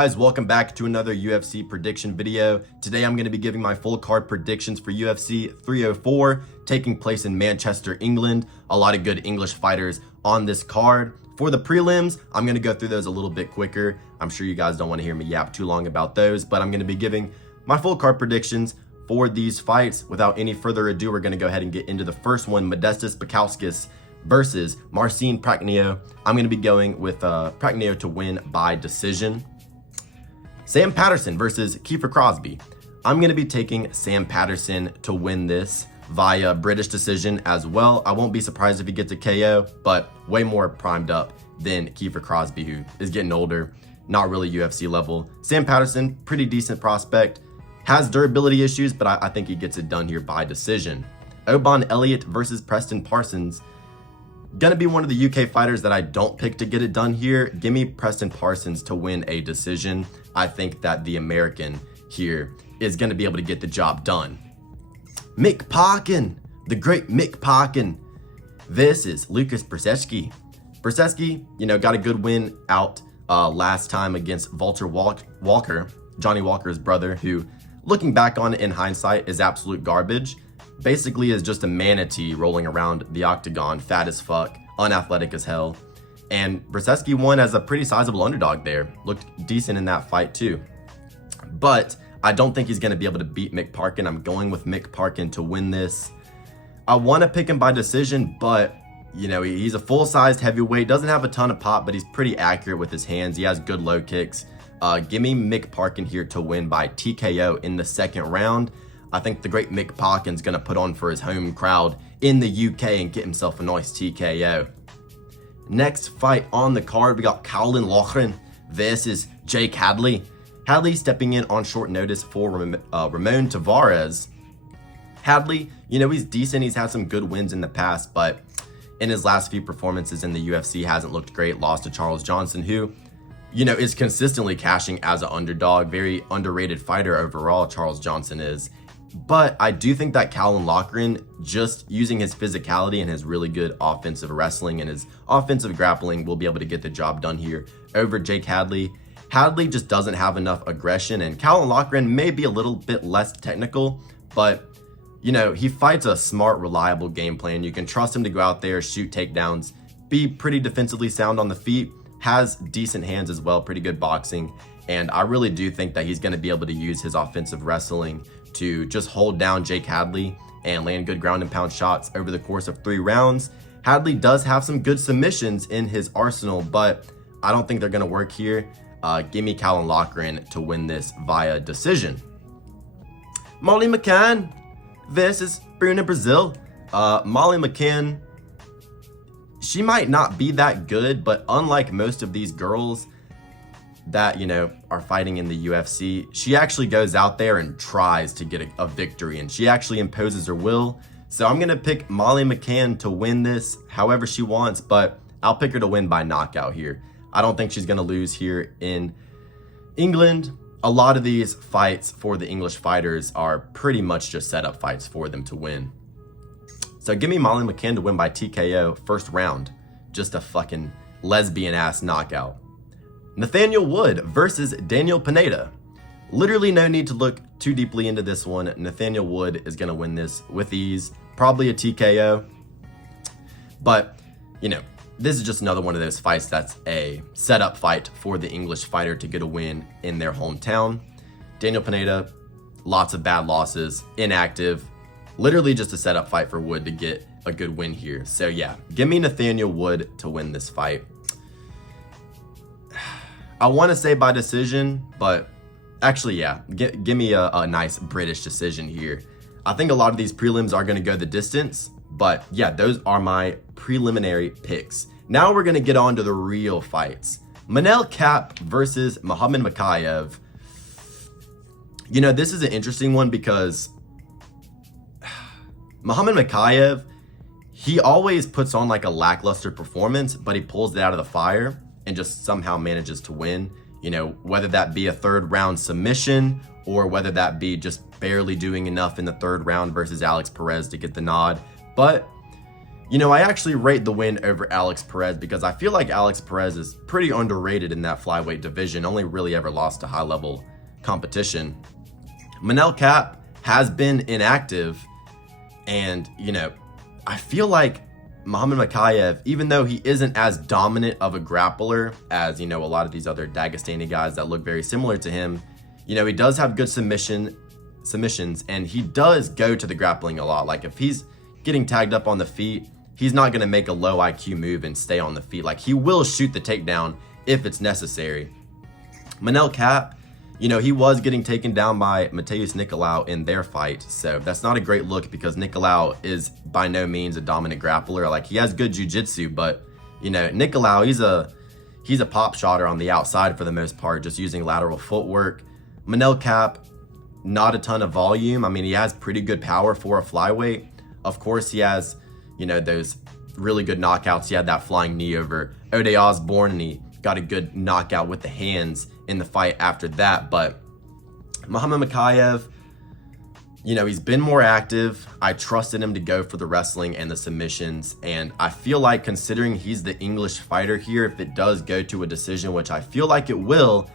guys, welcome back to another UFC prediction video. Today I'm going to be giving my full card predictions for UFC 304 taking place in Manchester, England. A lot of good English fighters on this card. For the prelims, I'm going to go through those a little bit quicker. I'm sure you guys don't want to hear me yap too long about those, but I'm going to be giving my full card predictions for these fights. Without any further ado, we're going to go ahead and get into the first one, Modestas Bukauskas versus Marcin Prachnio. I'm going to be going with Prachnio to win by decision. Sam Patterson versus Kiefer Crosby. I'm going to be taking Sam Patterson to win this via British decision as well. I won't be surprised if he gets a KO, but way more primed up than Kiefer Crosby, who is getting older, not really UFC level. Sam Patterson, pretty decent prospect, has durability issues, but I think he gets it done here by decision. Oban Elliott versus Preston Parsons. Gonna be one of the UK fighters that I don't pick to get it done here. Give me Preston Parsons to win a decision. I think that the American here is gonna be able to get the job done. Mick Parkin, the great Mick Parkin. This is Lucas Brzeski. Brzeski, got a good win out last time against Walter Walker, Johnny Walker's brother, who, looking back on it in hindsight, is absolute garbage. Basically is just a manatee rolling around the octagon, fat as fuck, unathletic as hell. And Brzeski won as a pretty sizable underdog there. Looked decent in that fight too. But I don't think he's going to be able to beat Mick Parkin. I'm going with Mick Parkin to win this. I want to pick him by decision, but he's a full-sized heavyweight. Doesn't have a ton of pop, but he's pretty accurate with his hands. He has good low kicks. Give me Mick Parkin here to win by TKO in the second round. I think the great Mick Parkin's going to put on for his home crowd in the UK and get himself a nice TKO. Next fight on the card, we got Caolan Loughran versus Jake Hadley. Hadley stepping in on short notice for Ramon Tavares. Hadley, he's decent. He's had some good wins in the past, but in his last few performances in the UFC hasn't looked great. Lost to Charles Johnson, who is consistently cashing as an underdog. Very underrated fighter overall, Charles Johnson is. But I do think that Caolan Loughran, just using his physicality and his really good offensive wrestling and his offensive grappling, will be able to get the job done here over Jake Hadley. Hadley just doesn't have enough aggression, and Caolan Loughran may be a little bit less technical, but he fights a smart, reliable game plan. You can trust him to go out there, shoot takedowns, be pretty defensively sound on the feet, has decent hands as well, pretty good boxing, and I really do think that he's going to be able to use his offensive wrestling to just hold down Jake Hadley and land good ground and pound shots over the course of 3 rounds. Hadley does have some good submissions in his arsenal, but I don't think they're going to work here. Give me Caolan Loughran to win this via decision. Molly McCann versus Bruna Brazil. Molly McCann, she might not be that good, but unlike most of these girls that are fighting in the UFC, she actually goes out there and tries to get a victory, and she actually imposes her will. So I'm gonna pick Molly McCann to win this however she wants, but I'll pick her to win by knockout here. I don't think she's gonna lose here in England. A lot of these fights for the English fighters are pretty much just set up fights for them to win. So give me Molly McCann to win by TKO first round. Just a fucking lesbian ass knockout. Nathaniel Wood versus Daniel Pineda. Literally no need to look too deeply into this one. Nathaniel Wood is going to win this with ease. Probably a TKO. But, this is just another one of those fights that's a setup fight for the English fighter to get a win in their hometown. Daniel Pineda, lots of bad losses, inactive. Literally just a setup fight for Wood to get a good win here. So yeah, give me Nathaniel Wood to win this fight. I want to say by decision, but actually, yeah, give me a nice British decision here. I think a lot of these prelims are going to go the distance, but yeah, those are my preliminary picks. Now we're going to get on to the real fights. Manel Kape versus Muhammad Mokaev. This is an interesting one because Muhammad Mokaev, he always puts on like a lackluster performance, but he pulls it out of the fire and just somehow manages to win, whether that be a 3rd round submission or whether that be just barely doing enough in the 3rd round versus Alex Perez to get the nod. But, I actually rate the win over Alex Perez because I feel like Alex Perez is pretty underrated in that flyweight division, only really ever lost to high-level competition. Manel Kape has been inactive, and, I feel like Muhammad Mokaev, even though he isn't as dominant of a grappler as, a lot of these other Dagestani guys that look very similar to him, he does have good submissions, and he does go to the grappling a lot. Like, if he's getting tagged up on the feet, he's not going to make a low IQ move and stay on the feet. Like, he will shoot the takedown if it's necessary. Manel Kape, he was getting taken down by Mateus Nicolau in their fight, so that's not a great look because Nicolau is by no means a dominant grappler. Like, he has good jiu-jitsu, but, Nicolau, he's a pop shotter on the outside for the most part, just using lateral footwork. Manel Kape, not a ton of volume. I mean, he has pretty good power for a flyweight. Of course, he has, those really good knockouts. He had that flying knee over Ode Osborne, and he got a good knockout with the hands in the fight after that. But Muhammad Mokaev, he's been more active. I trusted him to go for the wrestling and the submissions, and I feel like, considering he's the English fighter here, if it does go to a decision, which I feel like it will,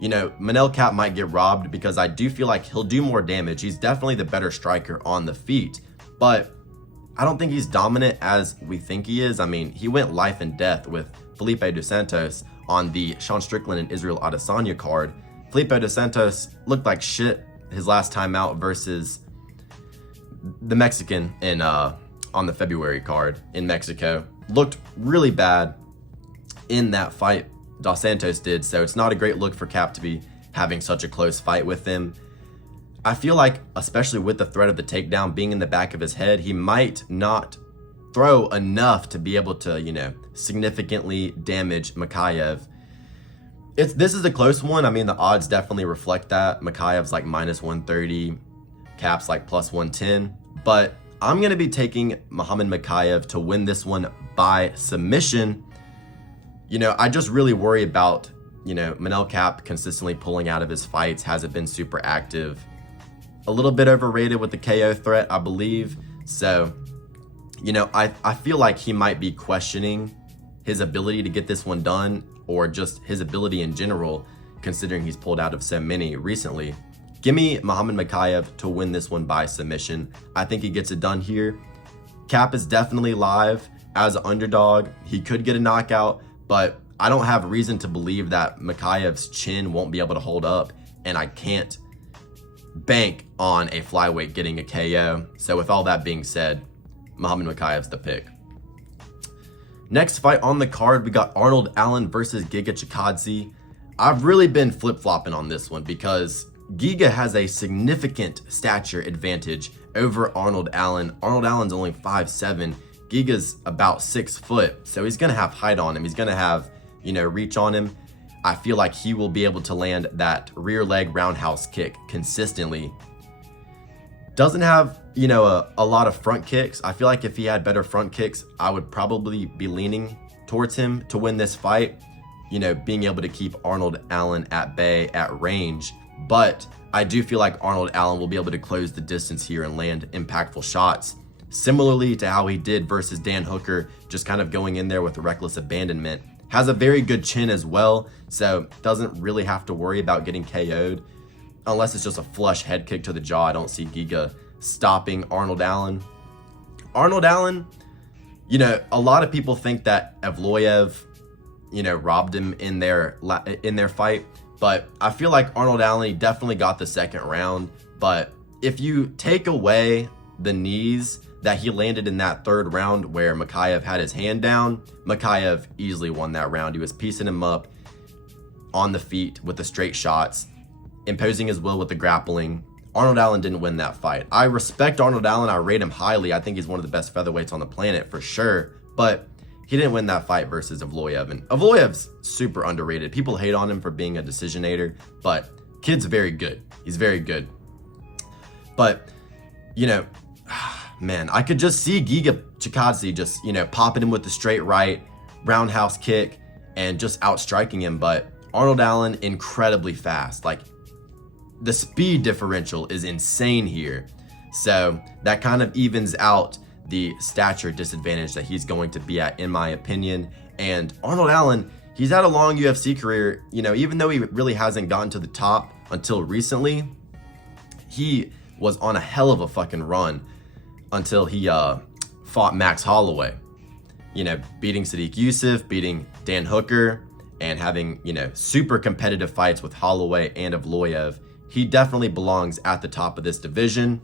Manel Kape might get robbed because I do feel like he'll do more damage. He's definitely the better striker on the feet, but I don't think he's dominant as we think he is. I mean, he went life and death with Felipe Dos Santos on the Sean Strickland and Israel Adesanya card. Felipe Dos Santos looked like shit his last time out versus the Mexican on the February card in Mexico. Looked really bad in that fight, Dos Santos did, so it's not a great look for Kape to be having such a close fight with him. I feel like, especially with the threat of the takedown being in the back of his head, he might not throw enough to be able to, significantly damage Mokaev. This is a close one. I mean, the odds definitely reflect that. Mokaev's like -130, Kape's like +110, but I'm going to be taking Muhammad Mokaev to win this one by submission. I just really worry about, Manel Kape consistently pulling out of his fights, hasn't been super active. A little bit overrated with the KO threat, I believe. So, I feel like he might be questioning his ability to get this one done, or just his ability in general, considering he's pulled out of so many recently. Give me Muhammad Mokaev to win this one by submission. I think he gets it done here. Kape is definitely live as an underdog. He could get a knockout, but I don't have reason to believe that Mokaev's chin won't be able to hold up, and I can't bank on a flyweight getting a KO. So with all that being said, Muhammad Mokaev's the pick. Next fight on the card, we got Arnold Allen versus Giga Chikadze. I've really been flip-flopping on this one because Giga has a significant stature advantage over Arnold Allen. Arnold Allen's only 5'7". Giga's about 6 foot, so he's going to have height on him. He's going to have, reach on him. I feel like he will be able to land that rear leg roundhouse kick consistently. Doesn't have, a lot of front kicks. I feel like if he had better front kicks, I would probably be leaning towards him to win this fight, being able to keep Arnold Allen at bay at range. But I do feel like Arnold Allen will be able to close the distance here and land impactful shots, similarly to how he did versus Dan Hooker, just kind of going in there with reckless abandonment. Has a very good chin as well, so doesn't really have to worry about getting KO'd. Unless it's just a flush head kick to the jaw, I don't see Giga stopping Arnold Allen. Arnold Allen, a lot of people think that Evloev, robbed him in their fight, but I feel like Arnold Allen, he definitely got the second round. But if you take away the knees that he landed in that third round where Mokaev had his hand down, Mokaev easily won that round. He was piecing him up on the feet with the straight shots, imposing his will with the grappling. Arnold Allen didn't win that fight. I respect Arnold Allen. I rate him highly. I think he's one of the best featherweights on the planet for sure, but he didn't win that fight versus Evloev. And Evloev's super underrated. People hate on him for being a decisionator, but kid's very good. He's very good. But, man, I could just see Giga Chikadze just, popping him with the straight right, roundhouse kick, and just outstriking him. But Arnold Allen, incredibly fast. Like, the speed differential is insane here. So that kind of evens out the stature disadvantage that he's going to be at, in my opinion. And Arnold Allen, he's had a long UFC career. You know, even though he really hasn't gotten to the top until recently, he was on a hell of a fucking run until he fought Max Holloway. You know, beating Sadiq Youssef, beating Dan Hooker, and having, you know, super competitive fights with Holloway and Evloev. He definitely belongs at the top of this division.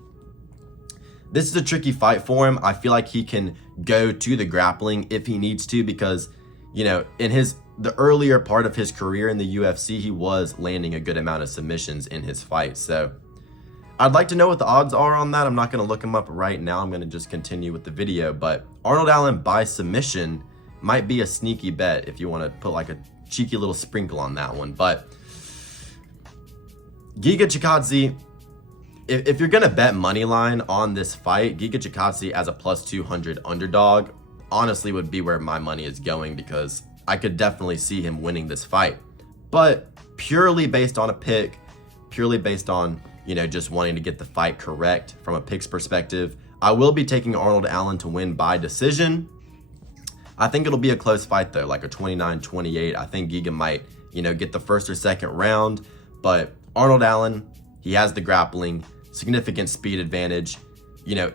This is a tricky fight for him. I feel like he can go to the grappling if he needs to, because, you know, in the earlier part of his career in the UFC, he was landing a good amount of submissions in his fights. So I'd like to know what the odds are on that. I'm not going to look them up right now. I'm going to just continue with the video. But Arnold Allen by submission might be a sneaky bet if you want to put like a cheeky little sprinkle on that one. But Giga Chikadze, if you're going to bet money line on this fight, Giga Chikadze as a plus 200 underdog honestly would be where my money is going, because I could definitely see him winning this fight. But purely based on a pick, purely based on, you know, just wanting to get the fight correct from a picks perspective, I will be taking Arnold Allen to win by decision. I think it'll be a close fight though, like a 29-28. I think Giga might, you know, get the first or second round, but Arnold Allen, he has the grappling, significant speed advantage. You know,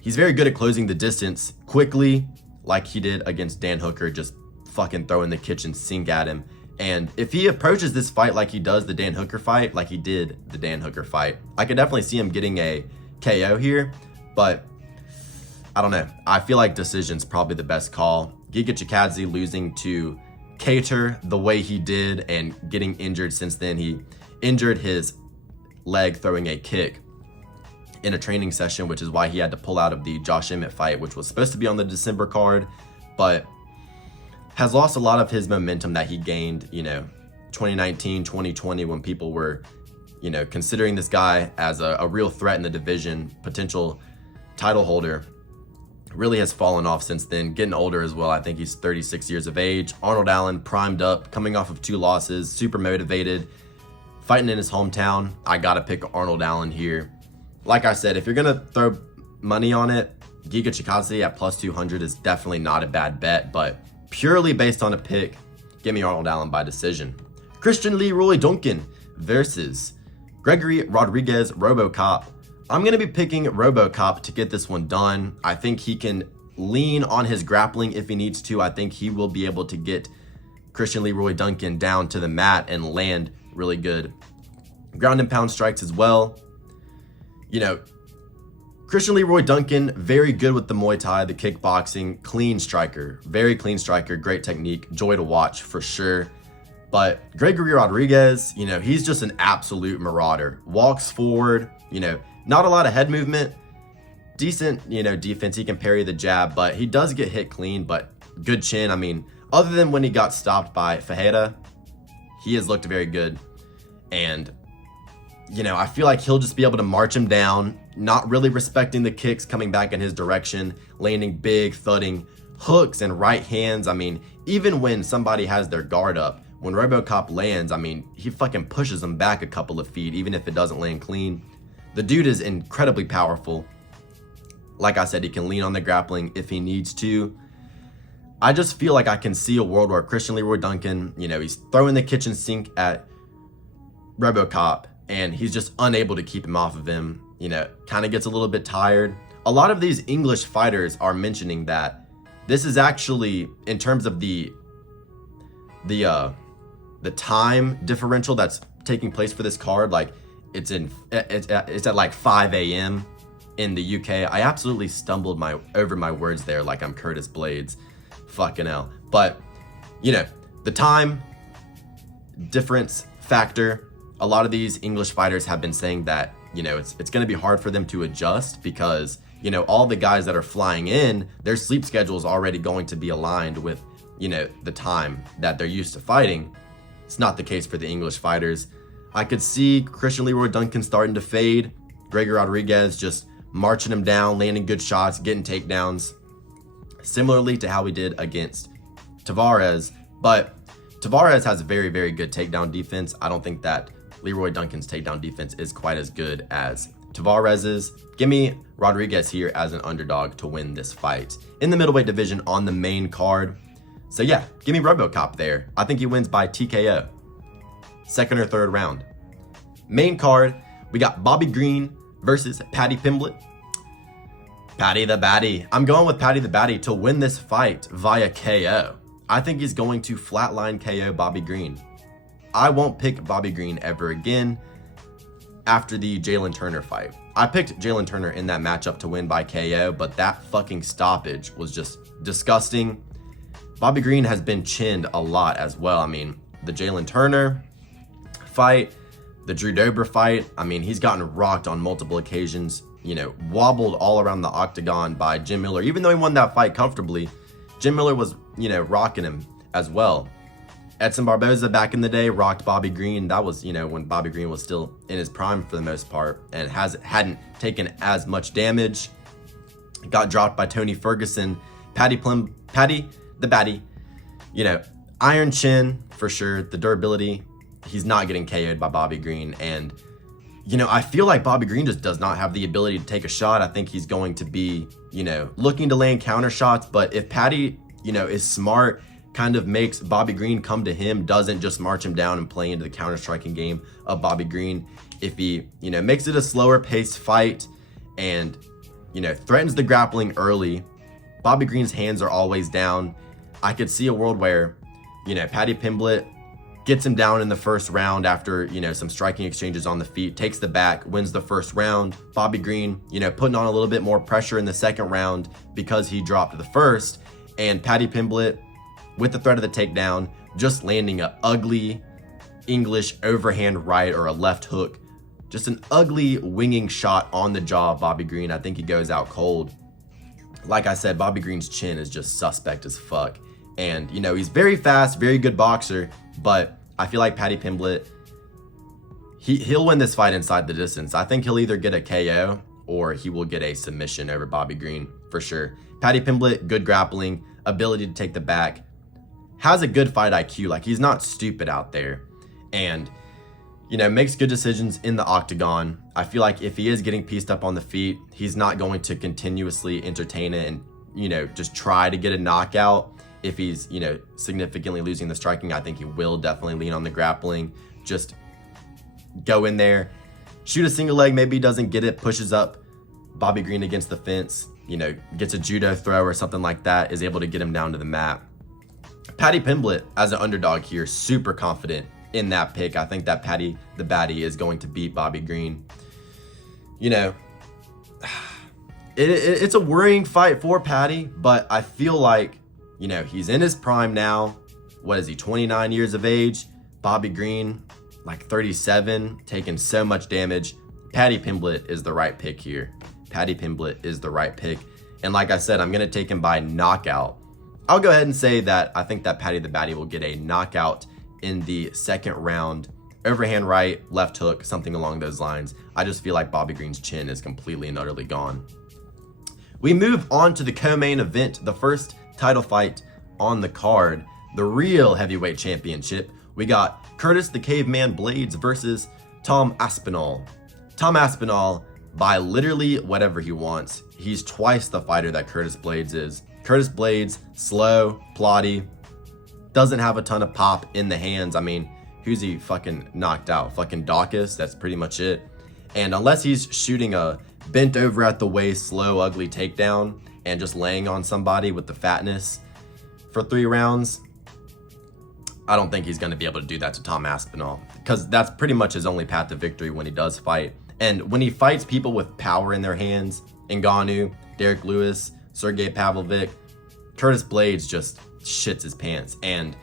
he's very good at closing the distance quickly, like he did against Dan Hooker, just fucking throwing the kitchen sink at him. And if he approaches this fight like he does the Dan Hooker fight, like he did the Dan Hooker fight, I could definitely see him getting a KO here, but I don't know. I feel like decision's probably the best call. Giga Chikadze losing to Cater the way he did and getting injured since then. He injured his leg throwing a kick in a training session, which is why he had to pull out of the Josh Emmett fight, which was supposed to be on the December card, but has lost a lot of his momentum that he gained, you know, 2019, 2020, when people were, you know, considering this guy as a real threat in the division, potential title holder. Really has fallen off since then, getting older as well. I think he's 36 years of age. Arnold Allen primed up, coming off of 2 losses, super motivated, fighting in his hometown. I gotta pick Arnold Allen here. Like I said, if you're gonna throw money on it, Giga Chikadze at plus 200 is definitely not a bad bet, but purely based on a pick, give me Arnold Allen by decision. Christian Leroy Duncan versus Gregory Rodriguez RoboCop. I'm going to be picking RoboCop to get this one done. I think he can lean on his grappling if he needs to. I think he will be able to get Christian Leroy Duncan down to the mat and land really good ground and pound strikes as well. You know, Christian Leroy Duncan, very good with the Muay Thai, the kickboxing, clean striker, very clean striker, great technique, joy to watch for sure. But Gregory Rodriguez, you know, he's just an absolute marauder. Walks forward, you know, not a lot of head movement, decent, you know, defense. He can parry the jab, but he does get hit clean, but good chin. I mean, other than when he got stopped by Fajeda, he has looked very good. And, you know, I feel like he'll just be able to march him down, not really respecting the kicks coming back in his direction, landing big, thudding hooks and right hands. I mean, even when somebody has their guard up, when RoboCop lands, I mean, he fucking pushes them back a couple of feet, even if it doesn't land clean. The dude is incredibly powerful. Like I said, he can lean on the grappling if he needs to. I just feel like I can see a world where Christian Leroy Duncan, you know, he's throwing the kitchen sink at RoboCop and he's just unable to keep him off of him. You know, kind of gets a little bit tired. A lot of these English fighters are mentioning that this is actually, in terms of the time differential that's taking place for this card, like it's at like 5 a.m. in the UK. I absolutely stumbled over my words there like I'm Curtis Blades. Fucking hell. But, you know, the time difference factor, a lot of these English fighters have been saying that, you know, it's going to be hard for them to adjust because, you know, all the guys that are flying in, their sleep schedule is already going to be aligned with, you know, the time that they're used to fighting. It's not the case for the English fighters. I could see Christian Leroy Duncan starting to fade. Gregory Rodriguez just marching him down, landing good shots, getting takedowns, similarly to how we did against Tavares. But Tavares has very, very good takedown defense. I don't think that Leroy Duncan's takedown defense is quite as good as Tavares's. Give me Rodriguez here as an underdog to win this fight. In the middleweight division on the main card. So yeah, give me RoboCop there. I think he wins by TKO. Second or third round. Main card, we got Bobby Green versus Paddy Pimblett. Paddy the Baddy. I'm going with Paddy the Baddy to win this fight via KO. I think he's going to flatline KO Bobby Green. I won't pick Bobby Green ever again after the Jalen Turner fight. I picked Jalen Turner in that matchup to win by KO, but that fucking stoppage was just disgusting. Bobby Green has been chinned a lot as well. I mean, the Jalen Turner fight, the Drew Dober fight, I mean, he's gotten rocked on multiple occasions, you know, wobbled all around the octagon by Jim Miller. Even though he won that fight comfortably, Jim Miller was, you know, rocking him as well. Edson Barboza back in the day rocked Bobby Green. That was, you know, when Bobby Green was still in his prime for the most part and hadn't taken as much damage. Got dropped by Tony Ferguson. Paddy the Baddy, you know, iron chin for sure. The durability, he's not getting KO'd by Bobby Green. And, you know, I feel like Bobby Green just does not have the ability to take a shot. I think he's going to be, you know, looking to land counter shots. But if Paddy, you know, is smart, kind of makes Bobby Green come to him, doesn't just march him down and play into the counter striking game of Bobby Green. If he, you know, makes it a slower paced fight and, you know, threatens the grappling early, Bobby Green's hands are always down. I could see a world where, you know, Paddy Pimblett gets him down in the first round after, you know, some striking exchanges on the feet, takes the back, wins the first round. Bobby Green, you know, putting on a little bit more pressure in the second round because he dropped the first, and Paddy Pimblett, with the threat of the takedown, just landing an ugly English overhand right or a left hook. Just an ugly winging shot on the jaw of Bobby Green. I think he goes out cold. Like I said, Bobby Green's chin is just suspect as fuck. And, you know, he's very fast, very good boxer, but I feel like Paddy Pimblett, he'll win this fight inside the distance. I think he'll either get a KO or he will get a submission over Bobby Green for sure. Paddy Pimblett, good grappling, ability to take the back, has a good fight IQ. Like, he's not stupid out there, and, you know, makes good decisions in the octagon. I feel like if he is getting pieced up on the feet, he's not going to continuously entertain it and, you know, just try to get a knockout. If he's, you know, significantly losing the striking, I think he will definitely lean on the grappling. Just go in there, shoot a single leg, maybe he doesn't get it, pushes up Bobby Green against the fence, you know, gets a judo throw or something like that, is able to get him down to the mat. Paddy Pimblett as an underdog here, super confident in that pick. I think that Paddy the Baddy is going to beat Bobby Green. You know, it's a worrying fight for Paddy, but I feel like, you know, he's in his prime now. What is he, 29 years of age? Bobby Green, like 37, taking so much damage. Paddy Pimblett is the right pick here. Paddy Pimblett is the right pick. And like I said, I'm going to take him by knockout. I'll go ahead and say that I think that Paddy the Baddy will get a knockout in the second round. Overhand right, left hook, something along those lines. I just feel like Bobby Green's chin is completely and utterly gone. We move on to the co-main event, the first title fight on the card, the real heavyweight championship. We got Curtis the Caveman Blades versus Tom Aspinall. Tom Aspinall, by literally whatever he wants, he's twice the fighter that Curtis Blades is. Curtis Blades, slow, plotty, doesn't have a ton of pop in the hands. I mean, who's he fucking knocked out? Fucking Dawkins, that's pretty much it. And unless he's shooting a bent over at the waist, slow, ugly takedown and just laying on somebody with the fatness for 3 rounds, I don't think he's going to be able to do that to Tom Aspinall, because that's pretty much his only path to victory when he does fight. And when he fights people with power in their hands, Ngannou, Derek Lewis, Sergey Pavlovich, Curtis Blades just shits his pants, and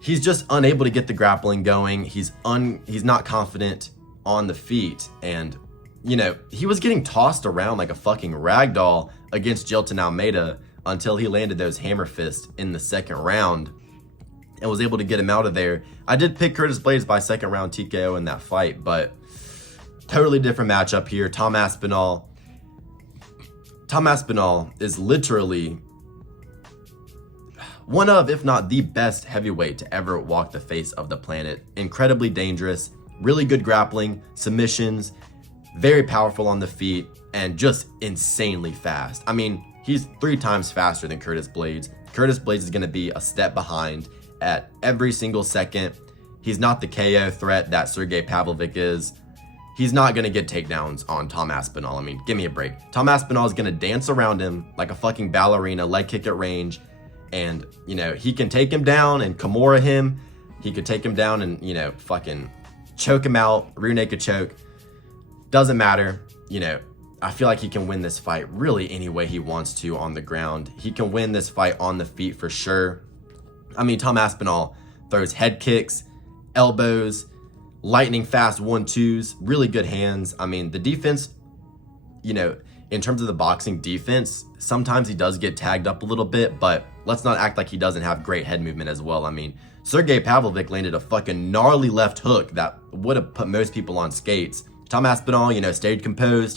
he's just unable to get the grappling going. He's not confident on the feet, and, you know, he was getting tossed around like a fucking ragdoll against Jelton Almeida until he landed those hammer fists in the second round and was able to get him out of there. I did pick Curtis Blades by second round TKO in that fight, but totally different matchup here. Tom Aspinall is literally one of, if not the best heavyweight to ever walk the face of the planet. Incredibly dangerous, really good grappling, submissions, very powerful on the feet, and just insanely fast. I mean, he's 3 times faster than Curtis Blaydes. Curtis Blaydes is going to be a step behind at every single second. He's not the KO threat that Sergey Pavlovich is. He's not going to get takedowns on Tom Aspinall. I mean, give me a break. Tom Aspinall is going to dance around him like a fucking ballerina, leg kick at range. And, you know, he can take him down and Kimura him. He could take him down and, you know, fucking choke him out, rear naked choke. Doesn't matter. You know, I feel like he can win this fight really any way he wants to on the ground. He can win this fight on the feet for sure. I mean, Tom Aspinall throws head kicks, elbows, lightning fast 1-2s, really good hands. I mean, the defense, you know, in terms of the boxing defense, sometimes he does get tagged up a little bit, but let's not act like he doesn't have great head movement as well. I mean, Sergey Pavlovich landed a fucking gnarly left hook that would have put most people on skates. Tom Aspinall, you know, stayed composed,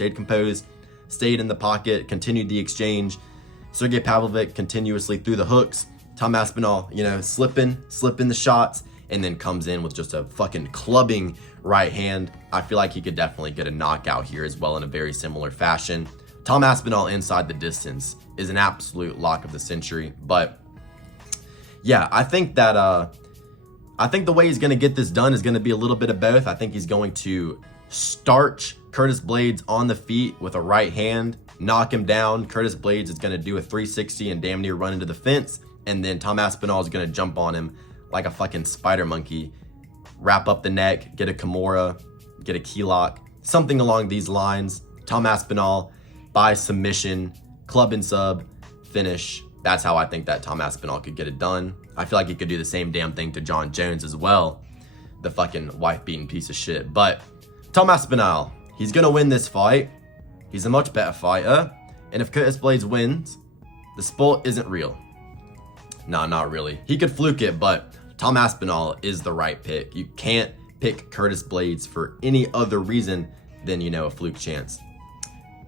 stayed in the pocket, continued the exchange. Sergey Pavlovich continuously threw the hooks. Tom Aspinall, you know, slipping the shots, and then comes in with just a fucking clubbing right hand. I feel like he could definitely get a knockout here as well in a very similar fashion. Tom Aspinall inside the distance is an absolute lock of the century. But yeah, I think that the way he's going to get this done is going to be a little bit of both. I think he's going to starch Curtis Blaydes on the feet with a right hand, knock him down. Curtis Blaydes is going to do a 360 and damn near run into the fence. And then Tom Aspinall is going to jump on him like a fucking spider monkey, wrap up the neck, get a Kimura, get a key lock, something along these lines. Tom Aspinall by submission, club and sub, finish. That's how I think that Tom Aspinall could get it done. I feel like he could do the same damn thing to John Jones as well, the fucking wife-beating piece of shit. But Tom Aspinall, he's gonna win this fight. He's a much better fighter, and if Curtis Blaydes wins, the sport isn't real. Nah, not really. He could fluke it, but Tom Aspinall is the right pick. You can't pick Curtis Blaydes for any other reason than, you know, a fluke chance.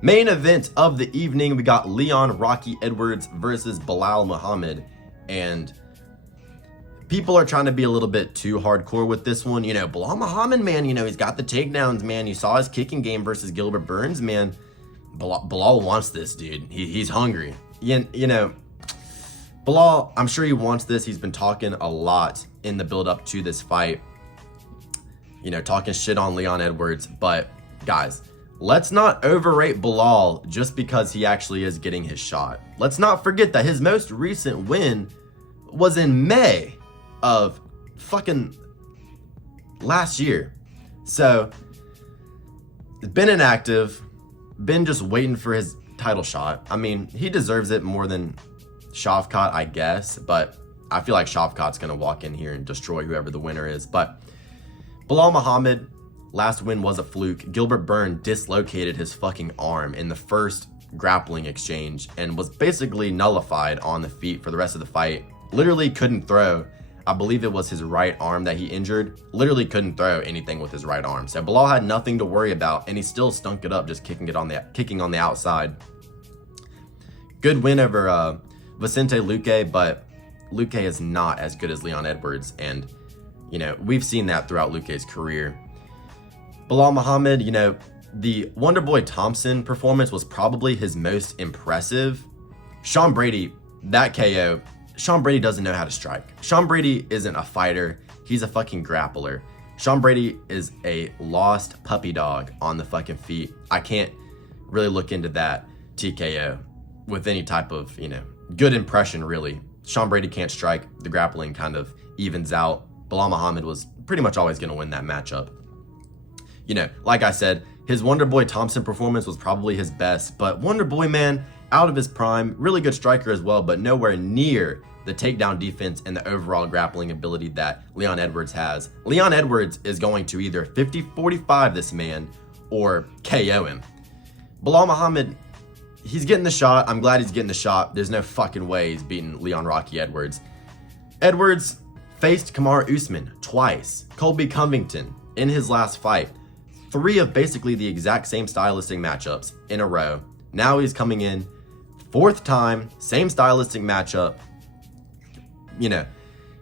Main event of the evening, we got Leon Rocky Edwards versus Belal Muhammad. And people are trying to be a little bit too hardcore with this one. You know, Belal Muhammad, man, you know, he's got the takedowns, man. You saw his kicking game versus Gilbert Burns, man. Belal wants this, dude. He's hungry. You know, Belal, I'm sure he wants this. He's been talking a lot in the build-up to this fight. You know, talking shit on Leon Edwards. But, guys, let's not overrate Belal just because he actually is getting his shot. Let's not forget that his most recent win was in May of fucking last year. So, been inactive, been just waiting for his title shot. I mean, he deserves it more than Shavkat, I guess, but I feel like Shavkat's gonna walk in here and destroy whoever the winner is. But Belal Muhammad, last win was a fluke. Gilbert Burns dislocated his fucking arm in the first grappling exchange and was basically nullified on the feet for the rest of the fight. Literally couldn't throw. I believe it was his right arm that he injured. Literally couldn't throw anything with his right arm. So Belal had nothing to worry about, and he still stunk it up just kicking on the outside. Good win over Vicente Luque, but Luque is not as good as Leon Edwards, and you know, we've seen that throughout Luque's career. Belal Muhammad, you know, the Wonderboy Thompson performance was probably his most impressive. Sean Brady, that KO, Sean Brady doesn't know how to strike. Sean Brady isn't a fighter, he's a fucking grappler. Sean Brady is a lost puppy dog on the fucking feet. I can't really look into that TKO with any type of, you know, good impression, really. Sean Brady can't strike. The grappling kind of evens out. Belal Muhammad was pretty much always going to win that matchup. You know, like I said, his Wonderboy Thompson performance was probably his best, but Wonderboy, man, out of his prime, really good striker as well, but nowhere near the takedown defense and the overall grappling ability that Leon Edwards has. Leon Edwards is going to either 50-45 this man or KO him. Belal Muhammad, he's getting the shot. I'm glad he's getting the shot. There's no fucking way he's beating Leon Rocky Edwards. Edwards faced Kamaru Usman twice. Colby Covington in his last fight. 3 of basically the exact same stylistic matchups in a row. Now he's coming in 4th time, same stylistic matchup. You know,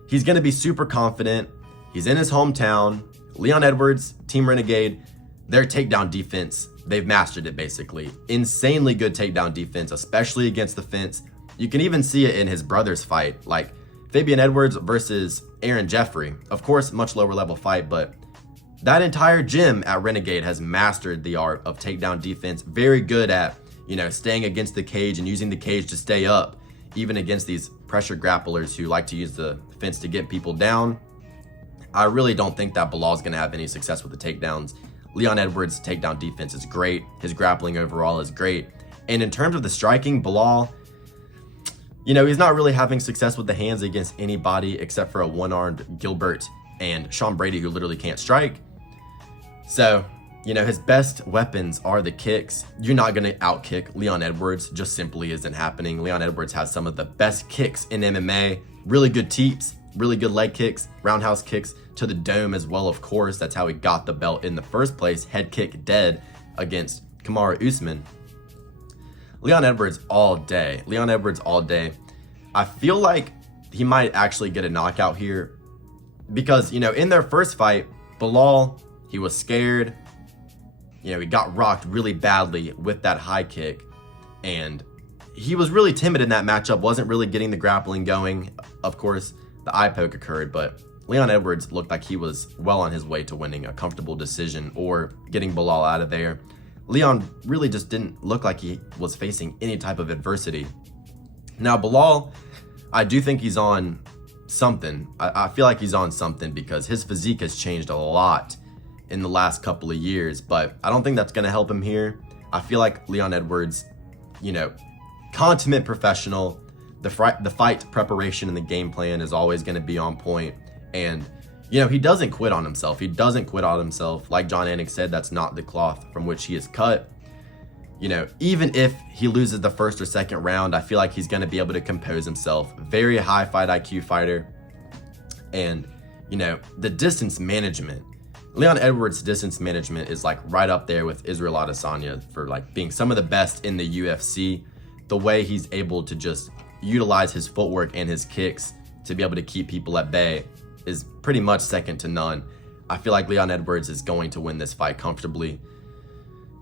he's going to be super confident. He's in his hometown. Leon Edwards, Team Renegade, their takedown defense, they've mastered it basically. Insanely good takedown defense, especially against the fence. You can even see it in his brother's fight, like Fabian Edwards versus Aaron Jeffrey. Of course, much lower level fight, but that entire gym at Renegade has mastered the art of takedown defense. Very good at, staying against the cage and using the cage to stay up, even against these pressure grapplers who like to use the fence to get people down. I really don't think that Belal's going to have any success with the takedowns. Leon Edwards' takedown defense is great. His grappling overall is great. And in terms of the striking, Belal, he's not really having success with the hands against anybody except for a one-armed Gilbert and Sean Brady, who literally can't strike. So, his best weapons are the kicks. You're not going to outkick Leon Edwards. Just simply isn't happening. Leon Edwards has some of the best kicks in MMA. Really good teeps, really good leg kicks, roundhouse kicks to the dome as well, of course. That's how he got the belt in the first place. Head kick dead against Kamaru Usman. Leon Edwards all day. Leon Edwards all day. I feel like he might actually get a knockout here because, in their first fight, Belal, he was scared. He got rocked really badly with that high kick, and he was really timid in that matchup, wasn't really getting the grappling going. Of course, the eye poke occurred, but Leon Edwards looked like he was well on his way to winning a comfortable decision or getting Belal out of there. Leon really just didn't look like he was facing any type of adversity. Now, Belal, I do think he's on something. I feel like he's on something because his physique has changed a lot in the last couple of years, but I don't think that's going to help him here. I feel like Leon Edwards, consummate professional. The fight preparation and the game plan is always going to be on point. And, he doesn't quit on himself. He doesn't quit on himself. Like John Anik said, that's not the cloth from which he is cut. Even if he loses the first or second round, I feel like he's going to be able to compose himself. Very high fight IQ fighter. And, the distance management. Leon Edwards' distance management is like right up there with Israel Adesanya for like being some of the best in the UFC. The way he's able to just utilize his footwork and his kicks to be able to keep people at bay is pretty much second to none. I feel like Leon Edwards is going to win this fight comfortably.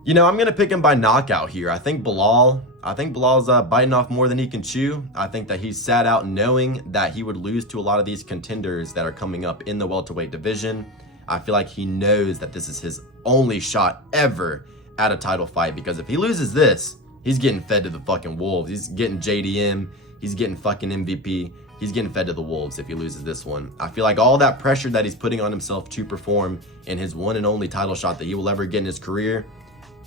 I'm going to pick him by knockout here. I think Belal's biting off more than he can chew. I think that he's sat out knowing that he would lose to a lot of these contenders that are coming up in the welterweight division. I feel like he knows that this is his only shot ever at a title fight, because if he loses this, he's getting fed to the fucking wolves. He's getting JDM. He's getting fucking MVP. He's getting fed to the wolves if he loses this one. I feel like all that pressure that he's putting on himself to perform in his one and only title shot that he will ever get in his career,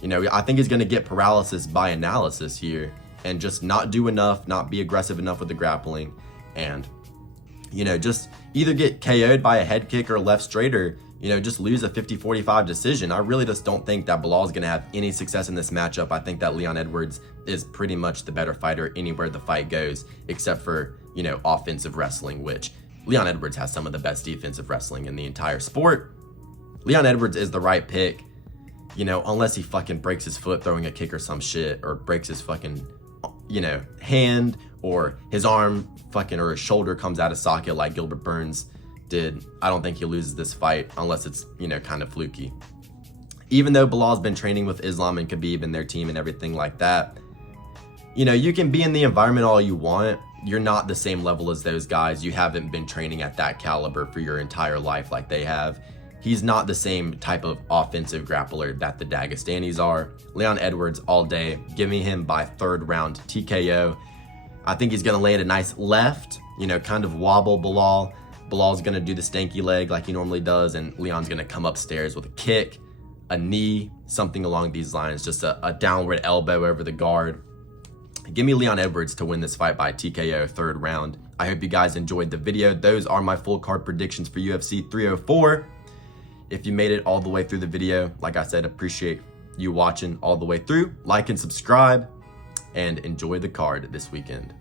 I think he's going to get paralysis by analysis here and just not do enough, not be aggressive enough with the grappling, and, just either get KO'd by a head kick or left straight, or, just lose a 50-45 decision. I really just don't think that Belal is going to have any success in this matchup. I think that Leon Edwards is pretty much the better fighter anywhere the fight goes, except for, offensive wrestling, which Leon Edwards has some of the best defensive wrestling in the entire sport. Leon Edwards is the right pick, unless he fucking breaks his foot throwing a kick or some shit, or breaks his fucking, hand, or his arm fucking, or his shoulder comes out of socket like Gilbert Burns did. I don't think he loses this fight unless it's, kind of fluky. Even though Belal's been training with Islam and Khabib and their team and everything like that, you can be in the environment all you want. You're not the same level as those guys. You haven't been training at that caliber for your entire life like they have. He's not the same type of offensive grappler that the Dagestanis are. Leon Edwards all day. Give me him by third round TKO. I think he's going to land a nice left, kind of wobble Belal. Belal's going to do the stanky leg like he normally does, and Leon's going to come upstairs with a kick, a knee, something along these lines, just a downward elbow over the guard. Give me Leon Edwards to win this fight by TKO third round. I hope you guys enjoyed the video. Those are my full card predictions for UFC 304. If you made it all the way through the video, like I said, appreciate you watching all the way through. Like and subscribe, and enjoy the card this weekend.